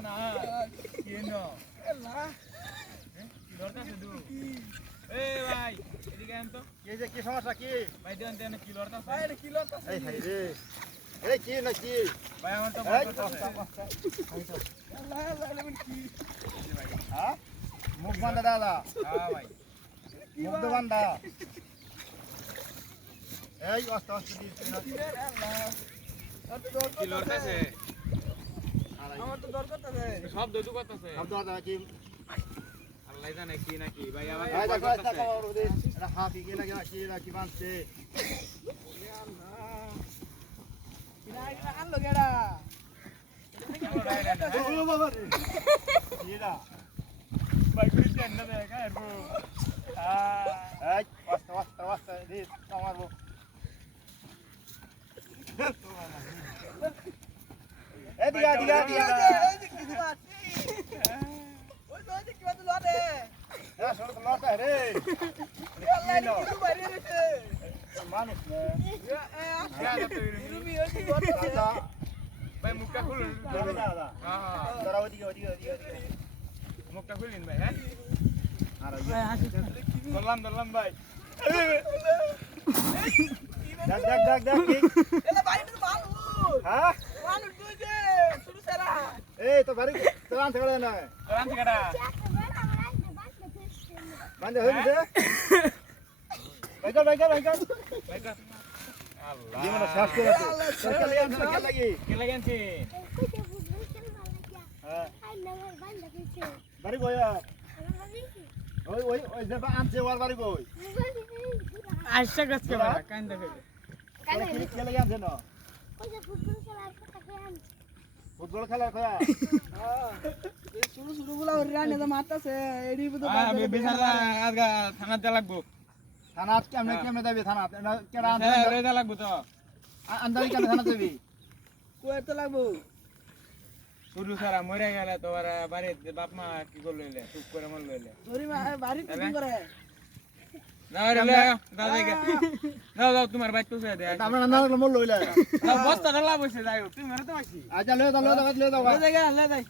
না কেন এলা কি দরকার শুধু এই ভাই এদিকে আন তো কি যে কি সমস্যা কি ভাই দেন দেন কি দরকার ভাই এটা কি লতা এই হাই রে এই কি না কি ভাই আমার তো এই বলতে কষ্ট এলা এলা কি হ্যাঁ মুখ বান্ধা দাদা হ্যাঁ ভাই মুখ তো বান্ধা এই অস্ত অস্ত দিস না এলা অত কি দরকার দরকার আছে আমার তো দরকার আছে সব দুদু করতেছে সব দাদা কি আল্লাহ জানে কি নাকি ভাই আবার এই দেখো এটা খাওয়ার ওরে এটা হাফি কি লাগে কি বানছে কিনা আনলো গেডা ও বাবা রে এরা ভাই কই দেন না দেখা এরকম এই অস্ত অস্ত অস্ত দিস কামারবো এদিকে এদিকে এদিকে এ সর তো লতা রে মানুষ না দাদা ভাই মুখটা খুলুন দাদা হ্যাঁ হ্যাঁ তোরা ওদিকে ওদিকে ওদিকে ওদিকে মুখটা খুলুন ভাই হ্যাঁ আর ধরলাম ভাই দেখ দেখ দেখ দেখ কি হ্যাঁ এই তো বাড়ি তোর আনতে গেলে না ধরান ঠিকাটা বান্ধে হয়ে গেছে বাইকার বাইকার বাইকার ভাই কর আল্লাহ জীবনে শেষ করে সরকার লাগে আনতে কে লাগি কে লাগানছি হ্যাঁ বাড়ি কইয়া ওই ওই ওই যে আনছে ওর বাড়ি কই আশা গাছকে বাড়া কান দেখে কে লাগে আনছে না ফুটবল খেলা কয়া শুরু শুরু গুলা রানে তো মারতাছে এডি তো আমি বিছানা আজকে থানা তে লাগবো থানা আজকে আমরা কেমনে যাবি থানা কেডা হ্যাঁ আনছে রেদা লাগবো তো আন্দাজি কেন থানা যাবি কই তো লাগবো শুরু সারা মরে গেলে তো আর বাড়িতে বাপ মা কি করলো এলে চুপ করে মরলো এলে তোরি বাড়িতে কি করে না রে লে দাদাকে দাও তোমার বাইক তো দে আমরা না মল লইলা না বস্তা ঢালা বসে যাই তুমি মেরে তো আছি আচ্ছা লয়ে দাও লয়ে দাও লয়ে দাও লে যাই